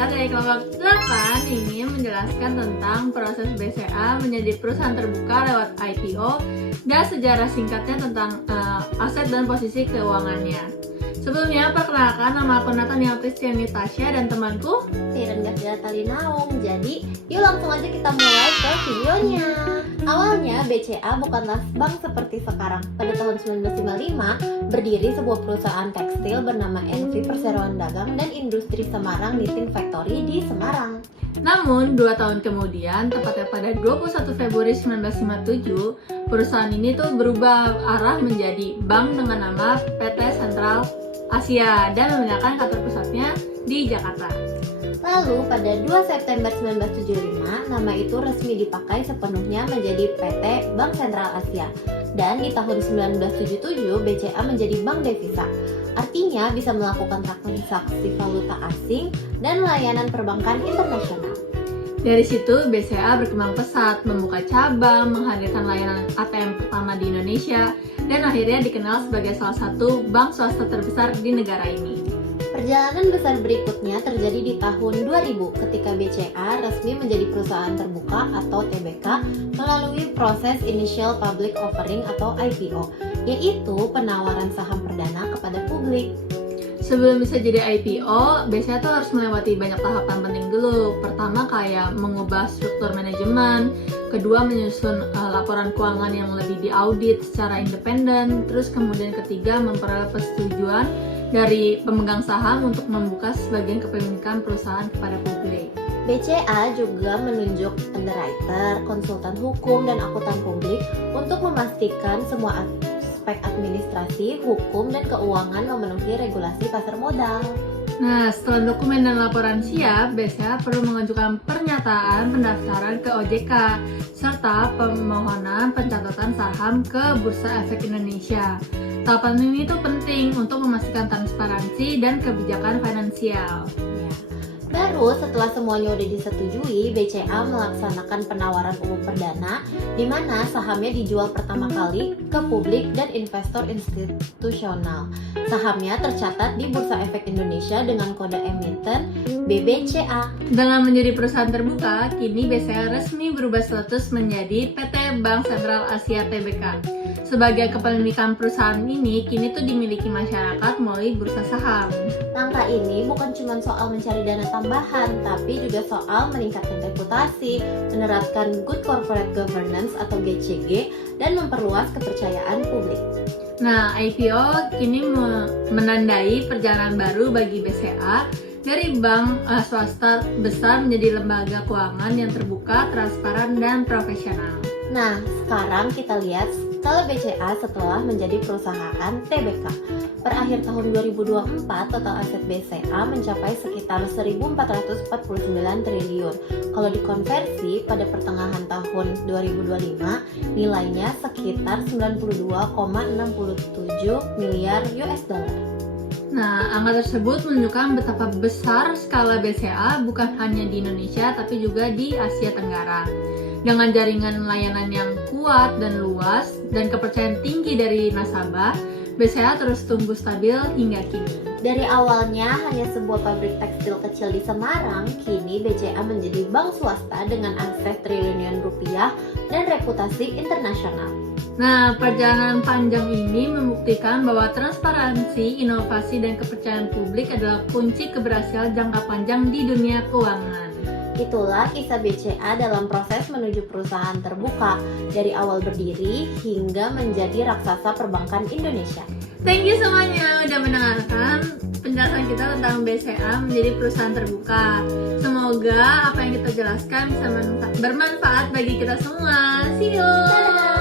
kita dari kelompok 8 ingin menjelaskan tentang proses BCA menjadi perusahaan terbuka lewat IPO dan sejarah singkatnya tentang aset dan posisi keuangannya. Sebelumnya, perkenalkan, nama aku Natania Pristiani Tasya dan temanku Tiren Gafira Talinaung. Jadi, yuk langsung aja kita mulai ke videonya. Awalnya, BCA bukanlah bank seperti sekarang. Pada tahun 1955, berdiri sebuah perusahaan tekstil bernama NV Perseroan Dagang dan Industri Semarang Knitting Factory di Semarang. Namun, 2 tahun kemudian, tepatnya pada 21 Februari 1957, perusahaan ini tuh berubah arah menjadi bank dengan nama PT Sentral Asia dan memindahkan kantor pusatnya di Jakarta. Lalu, pada 2 September 1975, nama itu resmi dipakai sepenuhnya menjadi PT Bank Sentral Asia. Dan di tahun 1977, BCA menjadi bank devisa. Artinya bisa melakukan transaksi valuta asing dan layanan perbankan internasional. Dari situ, BCA berkembang pesat, membuka cabang, menghadirkan layanan ATM pertama di Indonesia, dan akhirnya dikenal sebagai salah satu bank swasta terbesar di negara ini. Perjalanan besar berikutnya terjadi di tahun 2000 ketika BCA resmi menjadi perusahaan terbuka atau TBK melalui proses Initial Public Offering atau IPO, yaitu penawaran saham perdana kepada publik. Sebelum bisa jadi IPO, BCA tuh harus melewati banyak tahapan penting dulu. Pertama kayak mengubah struktur manajemen, kedua menyusun laporan keuangan yang lebih diaudit secara independen, terus kemudian ketiga memperoleh persetujuan dari pemegang saham untuk membuka sebagian kepemilikan perusahaan kepada publik. BCA juga menunjuk underwriter, konsultan hukum, dan akuntan publik untuk memastikan semua aspek administrasi, hukum, dan keuangan memenuhi regulasi pasar modal. Nah, setelah dokumen dan laporan siap, BCA perlu mengajukan pernyataan pendaftaran ke OJK serta permohonan pencatatan saham ke Bursa Efek Indonesia. Tahapan ini tuh penting untuk memastikan transparansi dan kebijakan finansial. Baru setelah semuanya udah disetujui, BCA melaksanakan penawaran umum perdana di mana sahamnya dijual pertama kali ke publik dan investor institusional. Sahamnya tercatat di Bursa Efek Indonesia dengan kode emiten BBCA. Dengan menjadi perusahaan terbuka, kini BCA resmi berubah status menjadi PT Bank Sentral Asia Tbk. Sebagai kepemilikan perusahaan ini, kini tuh dimiliki masyarakat melalui bursa saham. Langkah ini bukan cuma soal mencari dana tambahan, tapi juga soal meningkatkan reputasi, menerapkan Good Corporate Governance atau GCG, dan memperluas kepercayaan publik. Nah, IPO kini menandai perjalanan baru bagi BCA dari bank swasta besar menjadi lembaga keuangan yang terbuka, transparan, dan profesional. Nah, sekarang kita lihat skala BCA setelah menjadi perusahaan TBK. Per akhir tahun 2024, total aset BCA mencapai sekitar 1.449 triliun. Kalau dikonversi pada pertengahan tahun 2025, nilainya sekitar 92,67 miliar US dollar. Nah, angka tersebut menunjukkan betapa besar skala BCA bukan hanya di Indonesia tapi juga di Asia Tenggara. Dengan jaringan layanan yang kuat dan luas dan kepercayaan tinggi dari nasabah, BCA terus tumbuh stabil hingga kini. Dari awalnya hanya sebuah pabrik tekstil kecil di Semarang, kini BCA menjadi bank swasta dengan aset triliunan rupiah dan reputasi internasional. Nah, perjalanan panjang ini membuktikan bahwa transparansi, inovasi, dan kepercayaan publik adalah kunci keberhasilan jangka panjang di dunia keuangan. Itulah kisah BCA dalam proses menuju perusahaan terbuka, dari awal berdiri hingga menjadi raksasa perbankan Indonesia. Thank you semuanya udah mendengarkan penjelasan kita tentang BCA menjadi perusahaan terbuka. Semoga apa yang kita jelaskan bisa bermanfaat bagi kita semua. See you! Dadah!